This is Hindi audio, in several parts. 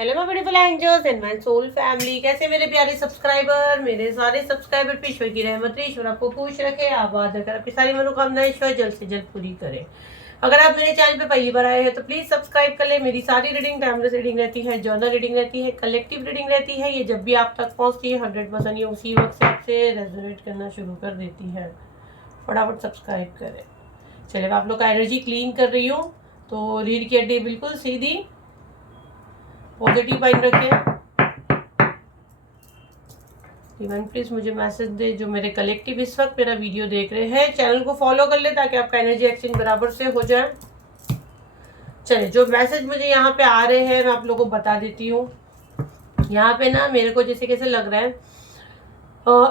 Hello my beautiful angels and my soul family. कैसे मेरे प्यारे सब्सक्राइबर, मेरे सारे सब्सक्राइबर पे ईश्वर की रहमत रहे, ईश्वर आपको खुश रखे, आबाद रखे, आपकी सारी मनोकामनाएं ईश्वर जल्द से जल्द पूरी करे। अगर आप मेरे चैनल पे पहली बार आए हैं तो प्लीज सब्सक्राइब कर ले। मेरी सारी रीडिंग टाइमलेस रीडिंग रहती है, जर्नल रीडिंग रहती है, कलेक्टिव रीडिंग रहती है। ये जब भी आप तक पहुंचती है 100% ये उसी वक्त से आपसे रेजोनेट करना शुरू कर देती है। फटाफट सब्सक्राइब करें। चलिए आप लोग का एनर्जी क्लीन कर रही हूँ, तो रीड की अड्डी बिल्कुल सीधी, पॉजिटिव माइंड रखें। इवन प्लीज मुझे मैसेज दे जो मेरे कलेक्टिव इस वक्त मेरा वीडियो देख रहे हैं। चैनल को फॉलो कर ले ताकि आपका एनर्जी एक्सचेंज बराबर से हो जाए। चलिए जो मैसेज मुझे यहाँ पे आ रहे हैं मैं आप लोगों को बता देती हूँ। यहाँ पे ना मेरे को जैसे कैसे लग रहा है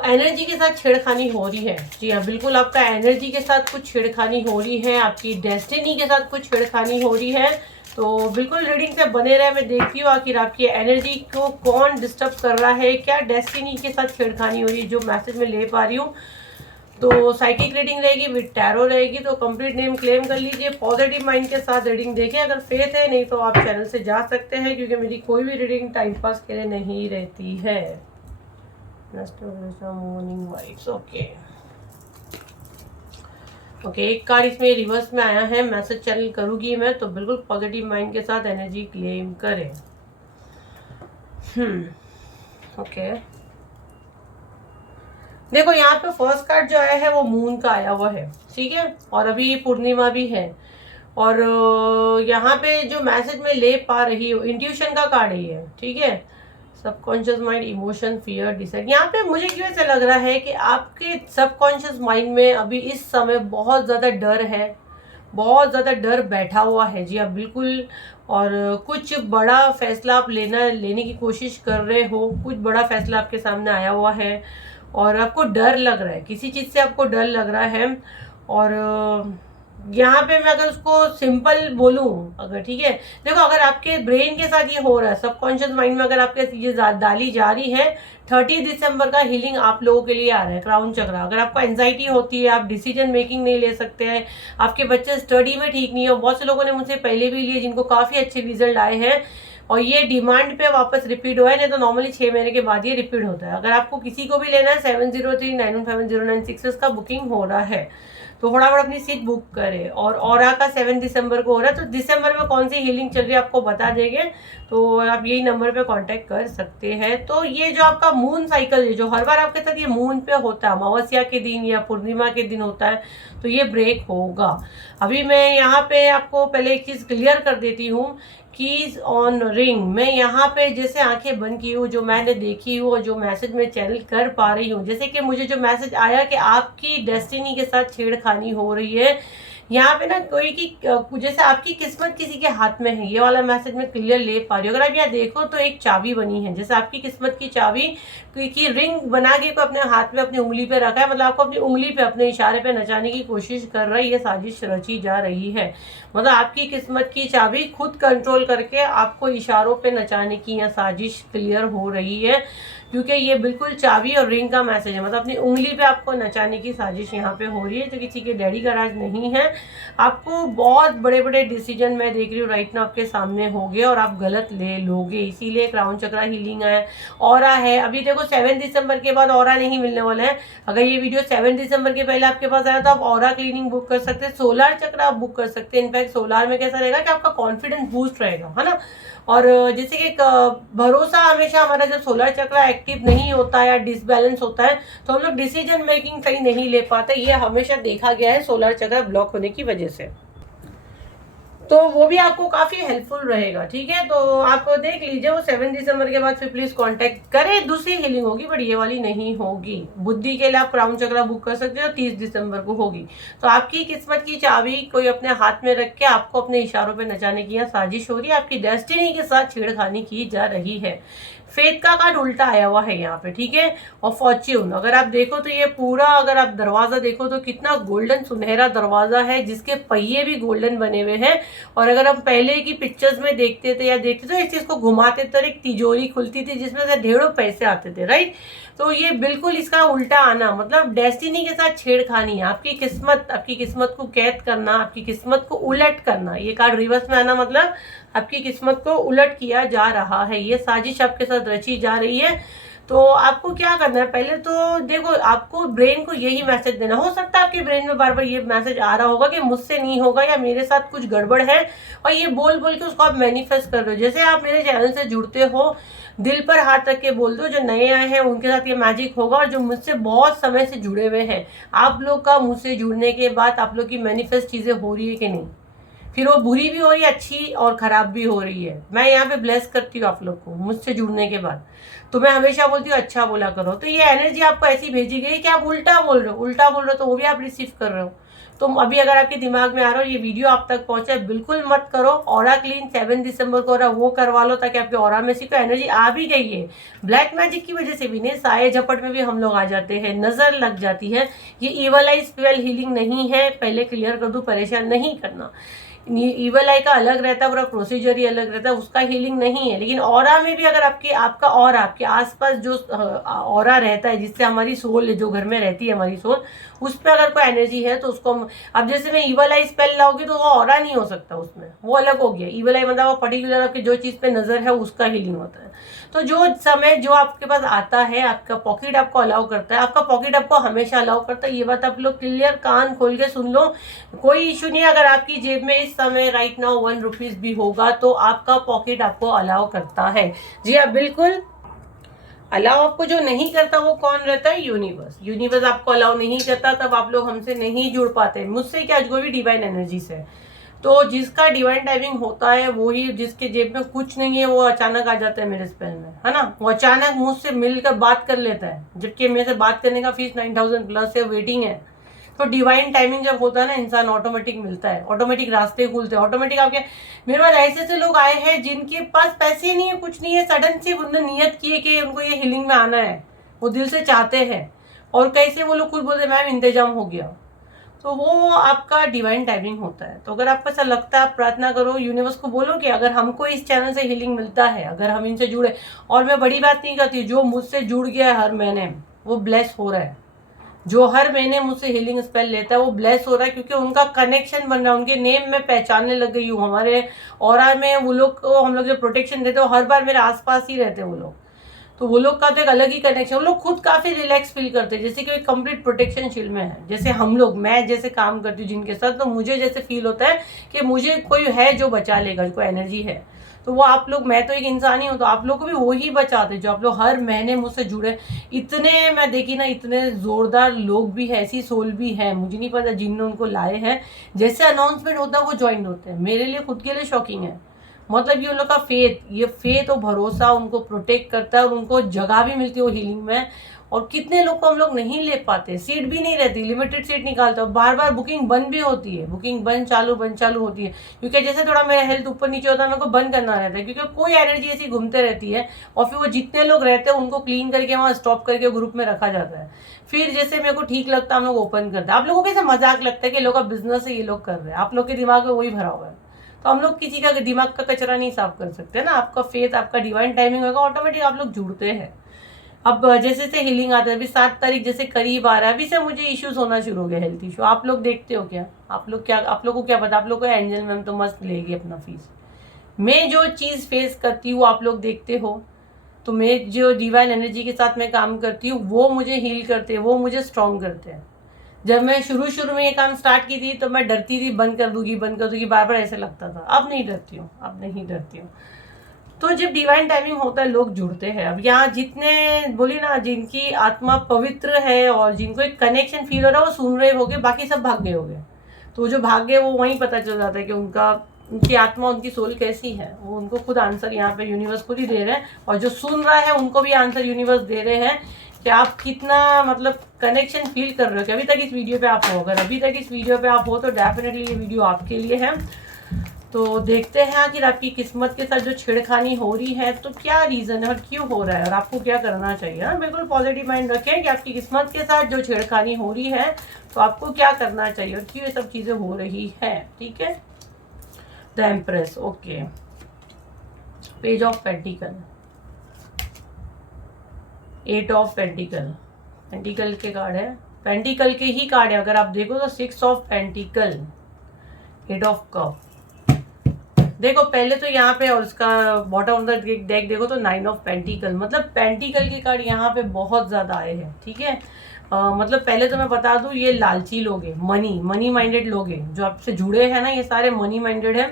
एनर्जी के साथ छेड़खानी हो रही है। जी हाँ, बिल्कुल आपका एनर्जी के साथ कुछ छेड़खानी हो रही है, आपकी डेस्टिनी के साथ कुछ छेड़खानी हो रही है। तो बिल्कुल रीडिंग से बने रहे। मैं देखती हूँ आखिर आपकी एनर्जी को कौन डिस्टर्ब कर रहा है, क्या डेस्टिनी के साथ छेड़खानी हो रही है। जो मैसेज मैं ले पा रही हूँ तो साइकिक रीडिंग रहेगी, विद टैरो रहेगी। तो कंप्लीट नेम क्लेम कर लीजिए, पॉजिटिव माइंड के साथ रीडिंग देखें। अगर फेथ है, नहीं तो आप चैनल से जा सकते हैं, क्योंकि मेरी कोई भी रीडिंग टाइम पास के लिए नहीं रहती है। मॉर्निंग वाइब्स, ओके एक कार्ड इसमें रिवर्स में आया है। मैसेज चैनल करूंगी मैं, तो बिल्कुल पॉजिटिव माइंड के साथ एनर्जी क्लेम करें। ओके देखो यहाँ पे फर्स्ट कार्ड जो आया है वो मून का आया हुआ है, ठीक है, और अभी पूर्णिमा भी है। और यहाँ पे जो मैसेज में ले पा रही हूँ इंट्यूशन का कार्ड ही है, ठीक है। Subconscious mind, emotion, fear, decide. यहाँ पे मुझे क्यों ऐसा लग रहा है कि आपके सबकॉन्शियस माइंड में अभी इस समय बहुत ज़्यादा डर है, बहुत ज़्यादा डर बैठा हुआ है। जी हाँ बिल्कुल। और कुछ बड़ा फैसला आप लेने की कोशिश कर रहे हो, कुछ बड़ा फैसला आपके सामने आया हुआ है और आपको डर लग रहा है, किसी चीज़ से आपको डर लग रहा है। और यहाँ पे मैं अगर उसको सिंपल बोलूँ, अगर ठीक है, देखो अगर आपके ब्रेन के साथ ये हो रहा है, सबकॉन्शियस माइंड में अगर आपके ये डाली जा रही है, 30 दिसंबर का हीलिंग आप लोगों के लिए आ रहा है। क्राउन चक्रा, अगर आपको एंजाइटी होती है, आप डिसीजन मेकिंग नहीं ले सकते हैं, आपके बच्चे स्टडी में ठीक नहीं हो, बहुत से लोगों ने मुझसे पहले भी लिए जिनको काफ़ी अच्छे रिजल्ट आए हैं और ये डिमांड पे वापस रिपीट हुआ है, नहीं तो नॉर्मली 6 महीने के बाद ये रिपीट होता है। अगर आपको किसी को भी लेना है 7039150996 का बुकिंग हो रहा है, तो फटाफट अपनी सीट बुक करें। और ऑरा का 7 दिसंबर को हो रहा है, तो दिसंबर में कौन सी हीलिंग चल रही है आपको बता देंगे, तो आप यही नंबर पे कांटेक्ट कर सकते हैं। तो ये जो आपका मून साइकिल है, जो हर बार आपके साथ ये मून पे होता है, अमावस्या के दिन या पूर्णिमा के दिन होता है, तो ये ब्रेक होगा। अभी मैं यहाँ पे आपको पहले एक चीज़ क्लियर कर देती हूँ, कीज ऑन रिंग। मैं यहाँ पे जैसे आंखें बंद की हूँ, जो मैंने देखी हूँ और जो मैसेज मैं चैनल कर पा रही हूँ, जैसे कि मुझे जो मैसेज आया कि आपकी डेस्टिनी के साथ छेड़खानी हो रही है यहाँ पे ना, कोई की जैसे आपकी किस्मत किसी के हाथ में है, ये वाला मैसेज मैं क्लियर ले पा रही हूँ। अगर आप यहाँ देखो तो एक चाबी बनी है, जैसे आपकी किस्मत की चाबी की रिंग बना के को अपने हाथ में अपनी उंगली पे रखा है, मतलब आपको अपनी उंगली पे अपने इशारे पे नचाने की कोशिश कर रहा है। ये साजिश रची जा रही है, मतलब आपकी किस्मत की चाबी खुद कंट्रोल करके आपको इशारों पे नचाने की यह साजिश क्लियर हो रही है, क्योंकि ये बिल्कुल चाबी और रिंग का मैसेज है। मतलब अपनी उंगली पे आपको नचाने की साजिश यहाँ पे हो रही है, जो किसी के डैडी का राज नहीं है। आपको बहुत बड़े बड़े डिसीजन मैं देख रही हूँ राइट नाउ आपके सामने हो गए और आप गलत ले लोगे, इसीलिए क्राउन चक्रा हीलिंग है, ऑरा है। अभी देखो 7 दिसंबर के बाद ऑरा नहीं मिलने वाला है। अगर ये वीडियो 7 दिसंबर के पहले आपके पास आया तो आप ऑरा क्लीनिंग बुक कर सकते हैं, सोलर चक्रा आप बुक कर सकते हैं। इनफैक्ट सोलर में कैसा रहेगा कि आपका कॉन्फिडेंस बूस्ट रहेगा, है ना। और जैसे कि भरोसा हमेशा हमारा जब सोलर चक्र एक्टिव नहीं होता है या डिसबैलेंस होता है, तो हम लोग डिसीजन मेकिंग सही नहीं ले पाते। ये हमेशा देखा गया है सोलर चक्र ब्लॉक होने की वजह से, तो वो भी आपको काफी हेल्पफुल रहेगा, ठीक है। तो आप देख लीजिए, वो 7 दिसंबर के बाद फिर प्लीज कांटेक्ट करें। दूसरी हीलिंग होगी बट ये वाली नहीं होगी। बुद्धि के लिए आप क्राउन चक्रा बुक कर सकते हो, 30 दिसंबर को होगी। तो आपकी किस्मत की चाबी कोई अपने हाथ में रख के आपको अपने इशारों पे नचाने की यहाँ साजिश हो रही है, आपकी डेस्टिनी के साथ छेड़खानी की जा रही है। फेथ का कार्ड उल्टा आया हुआ है यहाँ पे, ठीक है। और फॉर्च्यून, अगर आप देखो तो ये पूरा, अगर आप दरवाजा देखो तो कितना गोल्डन सुनहरा दरवाजा है, जिसके पहिए भी गोल्डन बने हुए हैं। और अगर हम पहले की पिक्चर्स में देखते थे या देखते तो इस चीज को घुमाते तो एक तिजोरी खुलती थी जिसमें से ढेरों पैसे आते थे, राइट। तो ये बिल्कुल इसका उल्टा आना, मतलब डेस्टिनी के साथ छेड़खानी है। आपकी किस्मत को कैद करना, आपकी किस्मत को उलट करना। ये कार्ड रिवर्स में आना मतलब आपकी किस्मत को उलट किया जा रहा है, ये साजिश आपके साथ रची जा रही है। तो आपको क्या करना है, पहले तो देखो, आपको ब्रेन को यही मैसेज देना। हो सकता है आपके ब्रेन में बार बार ये मैसेज आ रहा होगा कि मुझसे नहीं होगा या मेरे साथ कुछ गड़बड़ है, और ये बोल बोल के उसको आप मैनिफेस्ट कर रहे हो। जैसे आप मेरे चैनल से जुड़ते हो, दिल पर हाथ रख के बोल दो, जो नए आए हैं उनके साथ ये मैजिक होगा, और जो मुझसे बहुत समय से जुड़े हुए हैं, आप लोग का मुझसे जुड़ने के बाद आप लोग की मैनिफेस्ट चीजें हो रही है कि नहीं, फिर वो बुरी भी हो रही है, अच्छी और खराब भी हो रही है। मैं यहाँ पे ब्लेस करती हूँ आप लोग को मुझसे जुड़ने के बाद। तो मैं हमेशा बोलती हूँ अच्छा बोला करो। तो ये एनर्जी आपको ऐसी भेजी गई कि आप उल्टा बोल रहे हो, तो वो भी आप रिसीव कर रहे हो। तो अभी अगर आपके दिमाग में आ रहा हो ये वीडियो आप तक पहुंचा है, बिल्कुल मत करो। ऑरा क्लीन 7 दिसंबर को हो रहा है, वो करवा लो, ताकि आपके ऑरा में को एनर्जी आ भी गई है। ब्लैक मैजिक की वजह से भी नहीं, साये झपट में भी हम लोग आ जाते हैं, नजर लग जाती है। ये ईवल आई स्पेल हीलिंग नहीं है, पहले क्लियर कर दूं, परेशान नहीं करना। ईवल आई का अलग रहता है, पूरा प्रोसीजर ही अलग रहता है, उसका हीलिंग नहीं है। लेकिन ऑरा में भी अगर आपका और आपके आसपास जो ऑरा रहता है, जिससे हमारी सोल जो घर में रहती है, हमारी सोल, उस पर अगर कोई एनर्जी है तो उसको अब जैसे मैं ईवल आई स्पेल लाऊंगी तो वो ऑरा नहीं हो सकता उसमें, वो अलग हो गया। ईवल आई मतलब वो पर्टिकुलर आपकी जो चीज पे नजर है उसका हीलिंग होता है। तो जो समय जो आपके पास आता है, आपका पॉकेट आपको अलाउ करता है, आपका पॉकेट आपको हमेशा अलाउ करता है। ये बात आप लोग क्लियर कान खोल के सुन लो, कोई इशू नहीं। अगर आपकी जेब में इस समय राइट नाउ 1 रुपीज भी होगा तो आपका पॉकेट आपको अलाउ करता है। जी हाँ, बिल्कुल। अलाउ आपको जो नहीं करता वो कौन रहता है? यूनिवर्स आपको अलाउ नहीं करता, तब आप लोग हमसे नहीं जुड़ पाते। मुझसे क्या, कोई भी डिवाइन एनर्जी से। तो जिसका डिवाइन टाइमिंग होता है वो ही, जिसके जेब में कुछ नहीं है वो अचानक आ जाता है मेरे स्पेल में, है ना। वो अचानक मुझसे मिलकर बात कर लेता है, जबकि मेरे से बात करने का फीस 9000 प्लस है, वेटिंग है। तो डिवाइन टाइमिंग जब होता है ना, इंसान ऑटोमेटिक मिलता है, ऑटोमेटिक रास्ते खुलते हैं, ऑटोमेटिक आपके। मेरे पास ऐसे ऐसे लोग आए हैं जिनके पास पैसे नहीं है, कुछ नहीं है, सडन से उन्होंने नियत की है कि उनको ये हीलिंग में आना है, वो दिल से चाहते हैं, और कैसे वो लोग खुद बोलते हैं मैम इंतजाम हो गया। तो वो आपका डिवाइन टाइमिंग होता है। तो अगर आपको ऐसा लगता है, आप प्रार्थना करो, यूनिवर्स को बोलो कि अगर हमको इस चैनल से हीलिंग मिलता है, अगर हम इनसे जुड़े, और मैं बड़ी बात नहीं करती, जो मुझसे जुड़ गया है हर महीने वो ब्लेस हो रहा है। जो हर महीने मुझसे हीलिंग स्पेल लेता है वो ब्लेस हो रहा है, क्योंकि उनका कनेक्शन बन रहा है, उनके नेम में पहचानने लग गई हूँ। हमारे ऑरा में वो लोग को हम लोग जो प्रोटेक्शन देते हैं वो हर बार मेरे आसपास ही रहते हैं वो लोग। तो वो लोग का तो एक अलग ही कनेक्शन, वो लोग खुद काफी रिलैक्स फील करते हैं, जैसे कि कंप्लीट प्रोटेक्शन शील्ड में है। जैसे हम लोग, मैं जैसे काम करती हूँ जिनके साथ, तो मुझे जैसे फील होता है कि मुझे कोई है जो बचा लेगा, कोई एनर्जी है। तो वो आप लोग, मैं तो एक इंसान ही हूँ, तो आप लोग को भी वही बचाते जो आप लोग हर महीने मुझसे जुड़े। इतने मैं देखी ना, इतने जोरदार लोग भी है, ऐसी सोल भी है, मुझे नहीं पता जिनने उनको लाए हैं। जैसे अनाउंसमेंट होता है वो ज्वाइन होते हैं, मेरे लिए खुद के लिए शॉकिंग है। मतलब ये उन लोग का फेथ, ये फेथ और भरोसा उनको प्रोटेक्ट करता है, और उनको जगह भी मिलती है वो हीलिंग में। और कितने लोग को हम लोग नहीं ले पाते, सीट भी नहीं रहती, लिमिटेड सीट निकालते हो, बार बार बुकिंग बंद भी होती है, बुकिंग बंद चालू होती है, क्योंकि जैसे थोड़ा मेरा हेल्थ ऊपर नीचे होता है, मेरे को बंद करना रहता है, क्योंकि कोई एनर्जी ऐसी घूमते रहती है। और फिर वो जितने लोग रहते हैं उनको क्लीन करके वहाँ स्टॉप करके ग्रुप में रखा जाता है। फिर जैसे मेरे को ठीक लगता है हम लोग ओपन करते हैं। आप लोगों को कैसे मजाक लगता है कि लोग का बिजनेस है, ये लोग कर रहे हैं, आप लोग के दिमाग में वही भरा हुआ है। तो हम लोग किसी का दिमाग का कचरा नहीं साफ कर सकते ना। आपका फेथ, आपका डिवाइन टाइमिंग होगा, ऑटोमेटिक आप लोग जुड़ते हैं। अब जैसे से हीलिंग आता है, अभी 7 तारीख जैसे करीब आ रहा है, अभी से मुझे इश्यूज होना शुरू हो गया, हेल्थ इशू। आप लोग देखते हो क्या? आप लोग को क्या पता? आप लोग को एंजल मैम तो मस्त लेगी अपना फीस। मैं जो चीज फेस करती हूँ आप लोग देखते हो। तो मैं जो डिवाइन एनर्जी के साथ मैं काम करती हूँ वो मुझे हील करते हैं, वो मुझे स्ट्रॉन्ग करते हैं। जब मैं शुरू में ये काम स्टार्ट की थी तो मैं डरती थी, बंद कर दूंगी बार बार ऐसे लगता था। अब नहीं डरती हूँ। तो जब डिवाइन टाइमिंग होता है लोग जुड़ते हैं। अब यहाँ जितने बोली ना, जिनकी आत्मा पवित्र है और जिनको एक कनेक्शन फील हो रहा है वो सुन रहे होगे, बाकी सब भाग गए होंगे। तो जो भाग गए वो वहीं पता चल जाता है कि उनकी आत्मा, उनकी सोल कैसी है। वो उनको खुद आंसर यहाँ पे यूनिवर्स खुद ही दे रहे हैं, और जो सुन रहा है उनको भी आंसर यूनिवर्स दे रहे हैं कि आप कितना मतलब कनेक्शन फील कर रहे हो। कि अभी तक इस वीडियो पे आप हो, अगर अभी तक इस वीडियो पे आप हो तो डेफिनेटली ये वीडियो आपके लिए है। तो देखते हैं आखिर आपकी किस्मत के साथ जो छेड़खानी हो रही है तो क्या रीजन है और क्यों हो रहा है, और आपको क्या करना चाहिए। हाँ, बिल्कुल पॉजिटिव माइंड रखें कि आपकी किस्मत के साथ जो छेड़खानी हो रही है तो आपको क्या करना चाहिए और क्यों ये सब चीजें हो रही है। ठीक है, the empress, okay, page of pentacle, 8 of pentacle, pentacle के कार्ड है, पेंटिकल के ही कार्ड है। अगर आप देखो तो 6 ऑफ पेंटिकल, 8 ऑफ कप। देखो पहले तो यहाँ पे, और उसका बॉटम ऑफ द डेक देखो तो 9 ऑफ पेंटिकल, मतलब पेंटिकल के कार्ड यहाँ पे बहुत ज्यादा आए हैं, ठीक है। मतलब पहले तो मैं बता दूं, ये लालची लोग हैं, मनी माइंडेड लोग हैं, जो आपसे जुड़े हैं ना, ये सारे मनी माइंडेड हैं,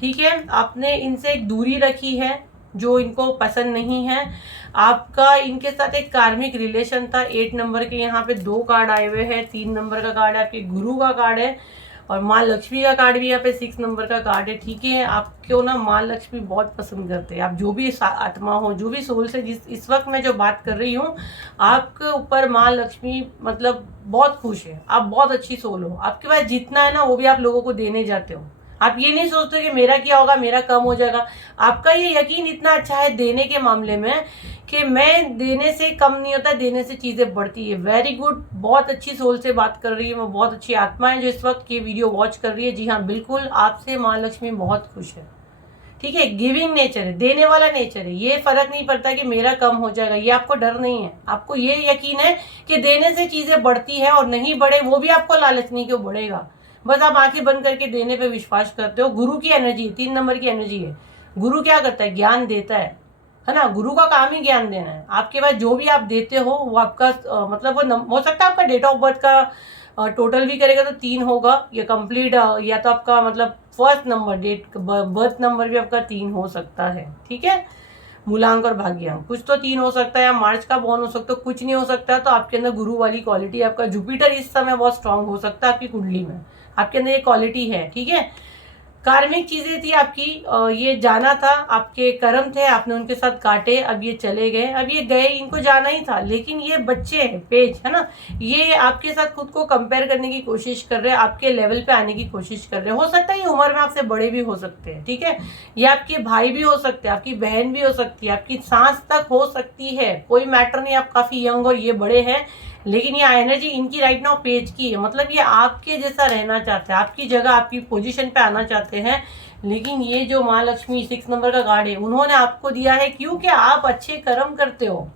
ठीक है। आपने इनसे एक दूरी रखी है जो इनको पसंद नहीं है। आपका इनके साथ एक कार्मिक रिलेशन था। 8 नंबर के यहाँ पे 2 कार्ड आए हुए हैं, 3 नंबर का कार्ड है, आपके गुरु का कार्ड है, और माँ लक्ष्मी का कार्ड भी यहाँ पे 6 नंबर का कार्ड है, ठीक है। आपको ना माँ लक्ष्मी बहुत पसंद करते हैं। आप जो भी आत्मा हो, जो भी सोल से जिस इस वक्त मैं जो बात कर रही हूँ, आपके ऊपर माँ लक्ष्मी मतलब बहुत खुश है। आप बहुत अच्छी सोल हो, आपके पास जितना है ना वो भी आप लोगों को देने जाते हो। आप ये नहीं सोचते कि मेरा क्या होगा, मेरा कम हो जाएगा। आपका ये यकीन इतना अच्छा है देने के मामले में कि मैं देने से कम नहीं होता, देने से चीजें बढ़ती है। वेरी गुड, बहुत अच्छी सोल से बात कर रही है मैं, बहुत अच्छी आत्मा है जो इस वक्त ये वीडियो वॉच कर रही है। जी हाँ, बिल्कुल आपसे माँ लक्ष्मी बहुत खुश है, ठीक है। गिविंग नेचर है, देने वाला नेचर है। ये फर्क नहीं पड़ता कि मेरा कम हो जाएगा, ये आपको डर नहीं है। आपको ये यकीन है कि देने से चीजें बढ़ती है, और नहीं बढ़े वो भी आपको लालच नहीं क्यों बढ़ेगा, बस आप आंखें बंद करके देने पे विश्वास करते हो। गुरु की एनर्जी, 3 नंबर की एनर्जी है। गुरु क्या करता है, ज्ञान देता है ना। गुरु का काम ही ज्ञान देना है। आपके पास जो भी आप देते हो वो आपका मतलब वो हो सकता है आपका डेट ऑफ बर्थ का टोटल भी करेगा तो 3 होगा, या कंप्लीट, या तो आपका मतलब first number, date birth number भी आपका 3 हो सकता है, ठीक है। मूलांक और भाग्यांक कुछ तो 3 हो सकता है, या मार्च का बॉर्न हो सकता है, कुछ नहीं हो सकता। तो आपके अंदर गुरु वाली क्वालिटी, आपका जुपिटर इस समय बहुत स्ट्रांग हो सकता है आपकी कुंडली में, आपके अंदर ये क्वालिटी है, ठीक है। कार्मिक चीजें थी आपकी, ये जाना था, आपके कर्म थे, आपने उनके साथ काटे, अब ये चले गए, अब ये गए, इनको जाना ही था। लेकिन ये बच्चे हैं, पेज है ना, ये आपके साथ खुद को कंपेयर करने की कोशिश कर रहे हैं, आपके लेवल पे आने की कोशिश कर रहे हैं। हो सकता है ये उम्र में आपसे बड़े भी हो सकते हैं, ठीक है। ये आपके भाई भी हो सकते हैं, आपकी बहन भी हो सकती है, आपकी सास तक हो सकती है, कोई मैटर नहीं। आप काफी यंग और ये बड़े हैं, लेकिन ये एनर्जी इनकी राइट नाउ पेज की है। मतलब ये आपके जैसा रहना चाहते हैं, आपकी जगह, आपकी पोजीशन पे आना चाहते हैं। लेकिन ये जो माँ लक्ष्मी 6 नंबर का कार्ड है, उन्होंने आपको दिया है क्योंकि आप अच्छे कर्म करते हो,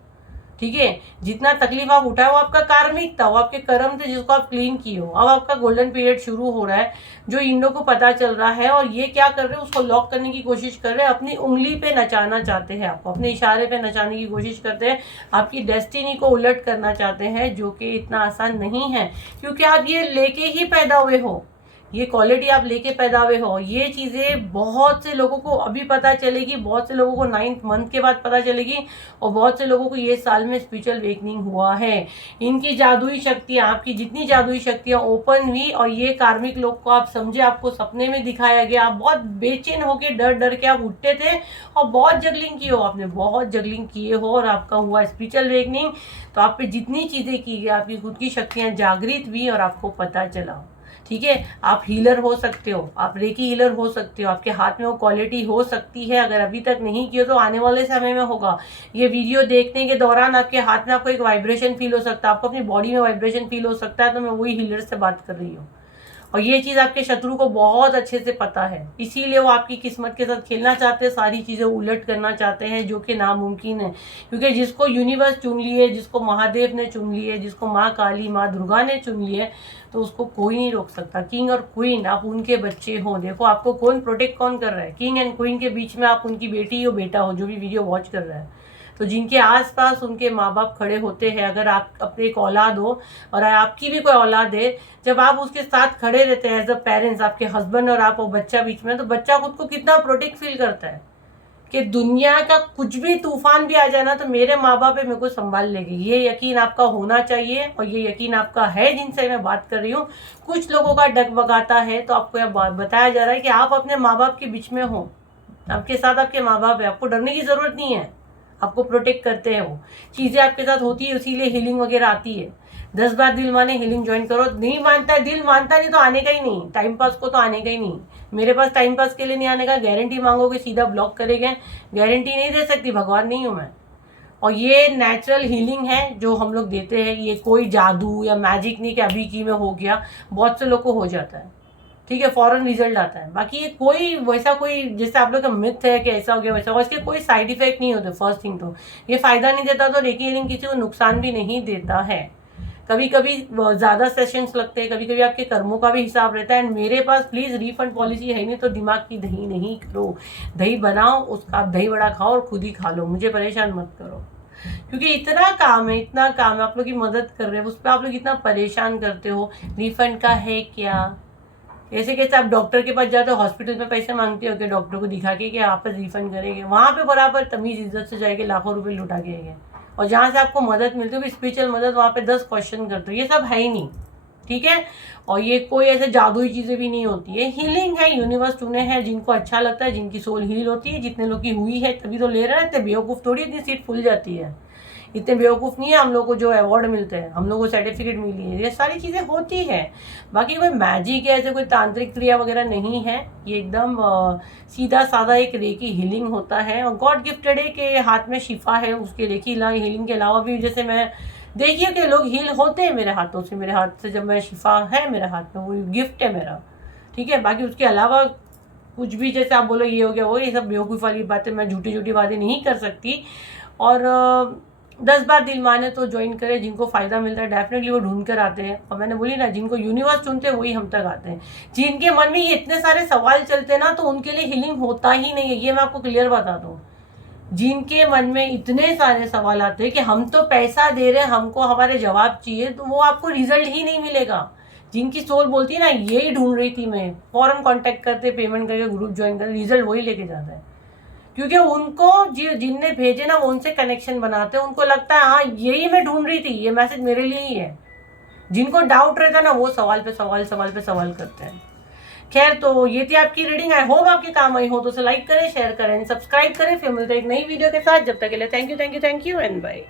ठीक है। जितना तकलीफ आप उठाए वो आपका कार्मिक था, वो आपके कर्म थे जिसको आप क्लीन किए हो। अब आपका गोल्डन पीरियड शुरू हो रहा है, जो इन लोगों को पता चल रहा है, और ये क्या कर रहे हैं, उसको लॉक करने की कोशिश कर रहे हैं। अपनी उंगली पे नचाना चाहते हैं आपको, अपने इशारे पे नचाने की कोशिश करते हैं, आपकी डेस्टिनी को उलट करना चाहते हैं, जो कि इतना आसान नहीं है, क्योंकि आप ये लेके ही पैदा हुए हो, ये क्वालिटी आप लेके पैदा हुए हो। ये चीजें बहुत से लोगों को अभी पता चलेगी, बहुत से लोगों को 9th मंथ के बाद पता चलेगी, और बहुत से लोगों को ये साल में स्पिरिचुअल वेकनिंग हुआ है। इनकी जादुई शक्तियां, आपकी जितनी जादुई शक्तियां ओपन हुई, और ये कार्मिक लोग को आप समझे, आपको सपने में दिखाया गया, आप बहुत बेचैन होके डर डर के आप उठते थे, और बहुत जगलिंग की हो आपने, बहुत जगलिंग किए हो, और आपका हुआ स्पिरिचुअल वेकनिंग। तो आप पे जितनी चीजें की गई, आपकी खुद की शक्तियां जागृत हुई और आपको पता चला, ठीक है। आप हीलर हो सकते हो, आप रेकी हीलर हो सकते हो, आपके हाथ में वो क्वालिटी हो सकती है। अगर अभी तक नहीं की हो तो आने वाले समय में होगा। ये वीडियो देखने के दौरान आपके हाथ में आपको एक वाइब्रेशन फील हो सकता है, आपको अपनी बॉडी में वाइब्रेशन फील हो सकता है। तो मैं वही हीलर से बात कर रही हूँ, और ये चीज आपके शत्रु को बहुत अच्छे से पता है, इसीलिए वो आपकी किस्मत के साथ खेलना चाहते हैं, सारी चीजें उलट करना चाहते हैं, जो कि नामुमकिन है। क्योंकि जिसको यूनिवर्स चुन लिए, जिसको महादेव ने चुन लिए, जिसको माँ काली, माँ दुर्गा ने चुन लिए, तो उसको कोई नहीं रोक सकता। किंग और क्वीन, आप उनके बच्चे हो। देखो आपको कौन प्रोटेक्ट कौन कर रहा है, किंग एंड क्वीन के बीच में आप उनकी बेटी हो, बेटा हो, जो भी वीडियो वॉच कर रहा है। तो जिनके आसपास उनके माँ बाप खड़े होते हैं, अगर आप अपने एक औलाद हो और आपकी भी कोई औलाद है, जब आप उसके साथ खड़े रहते हैं एज अ पेरेंट्स, आपके हस्बैंड और आप, वो बच्चा बीच में, तो बच्चा खुद को कितना प्रोटेक्ट फील करता है कि दुनिया का कुछ भी तूफान भी आ जाए ना, तो मेरे माँ बाप है, मेरे को संभाल लेगी। ये यकीन आपका होना चाहिए, और ये यकीन आपका है जिनसे मैं बात कर रही हूँ। कुछ लोगों का डगमगाता है, तो आपको यह बताया जा रहा है कि आप अपने माँ बाप के बीच में हो, आपके साथ आपके माँ बाप है, आपको डरने की जरूरत नहीं है, आपको प्रोटेक्ट करते हैं। वो चीजें आपके साथ होती है, इसीलिए हीलिंग वगैरह आती है। 10 बार दिल माने हीलिंग ज्वाइन करो। नहीं मानता है, दिल मानता नहीं तो आने का ही नहीं, टाइम पास को तो आने का ही नहीं। मेरे पास टाइम पास के लिए नहीं आने का, गारंटी मांगोगे सीधा ब्लॉक करेंगे, गारंटी नहीं दे सकती, भगवान नहीं हूं मैं। और ये नेचुरल हीलिंग है जो हम लोग देते हैं, ये कोई जादू या मैजिक नहीं कि अभी की में हो गया, बहुत से लोग को हो जाता है। ठीक है, फॉरन रिजल्ट आता है। बाकी ये कोई वैसा कोई जैसे आप लोग का मिथ है कि ऐसा हो गया वैसा हो, इसके कोई साइड इफेक्ट नहीं होते। फर्स्ट थिंग तो ये फायदा नहीं देता, तो रेकी हीलिंग किसी को नुकसान भी नहीं देता है। कभी कभी ज़्यादा सेशंस लगते हैं, कभी कभी आपके कर्मों का भी हिसाब रहता है। एंड मेरे पास प्लीज़ रिफंड पॉलिसी है नहीं, तो दिमाग की दही नहीं करो। दही बनाओ, उसका आप दही बड़ा खाओ और खुद ही खा लो, मुझे परेशान मत करो। क्योंकि इतना काम है, इतना काम है, आप लोग की मदद कर रहे हैं, उस पर आप लोग इतना परेशान करते हो। रिफंड का है क्या? ऐसे कैसे आप डॉक्टर के पास जाते हो, हॉस्पिटल में पैसे मांगते हो कि डॉक्टर को दिखा के कि आप रिफंड करेंगे? वहाँ पे बराबर तमीज़ इज्जत से जाएंगे, लाखों रुपए लुटा के आएंगे। और जहाँ से आपको मदद मिलती है, स्पिरिचुअल मदद, वहाँ पे 10 क्वेश्चन करते हो। ये सब है ही नहीं, ठीक है। और ये कोई ऐसे जादुई चीज़ें भी नहीं होती है। हीलिंग है, यूनिवर्स चुने हैं जिनको अच्छा लगता है, जिनकी सोल हील होती है। जितने लोग की हुई है तभी तो ले रहे हैं। इतने बेवकूफ़ थोड़ी इतनी सीट फुल जाती है। इतने बेवकूफ़ नहीं है हम लोग को जो अवार्ड मिलते हैं, हम लोग को सर्टिफिकेट मिली है। ये सारी चीज़ें होती है। बाकी कोई मैजिक है, ऐसे कोई तांत्रिक क्रिया वगैरह नहीं है। ये एकदम सीधा साधा एक रेकी हीलिंग होता है। और गॉड गिफ्टेड है कि हाथ में शिफा है, उसके रेकी हीलिंग के अलावा भी जैसे मैं देखिए कि लोग हील होते हैं मेरे हाथों से। मेरे हाथ से जब मैं शिफा है मेरे हाथ में, वो गिफ्ट है मेरा, ठीक है। बाकी उसके अलावा कुछ भी जैसे आप बोलो ये हो गया वो, ये सब बेवकूफ़ वाली बातें, मैं झूठी झूठी बातें नहीं कर सकती। और 10 बार दिल माने तो ज्वाइन करें। जिनको फ़ायदा मिलता है डेफिनेटली वो ढूंढ कर आते हैं। और मैंने बोली ना, जिनको यूनिवर्स चुनते हैं वही हम तक आते हैं। जिनके मन में ये इतने सारे सवाल चलते हैं ना, तो उनके लिए हीलिंग होता ही नहीं है। ये मैं आपको क्लियर बता दूँ। जिनके मन में इतने सारे सवाल आते हैं कि हम तो पैसा दे रहे हैं, हमको हमारे जवाब चाहिए, तो वो आपको रिजल्ट ही नहीं मिलेगा। जिनकी सोल बोलती है ना यही ढूंढ रही थी मैं, फौरन कांटेक्ट करते, पेमेंट करके ग्रुप ज्वाइन करते, रिजल्ट वही लेके जाता है। क्योंकि उनको जिनने भेजे ना वो उनसे कनेक्शन बनाते हैं। उनको लगता है हाँ यही मैं ढूंढ रही थी, ये मैसेज मेरे लिए ही है। जिनको डाउट रहता है ना वो सवाल पे सवाल करते हैं। खैर, तो ये थी आपकी रीडिंग। आई होप आपके काम आई हो, तो उसे लाइक करें, शेयर करें, सब्सक्राइब करें। फिर मिलते हैं एक नई वीडियो के साथ। जब तक के लिए थैंक यू एंड बाय।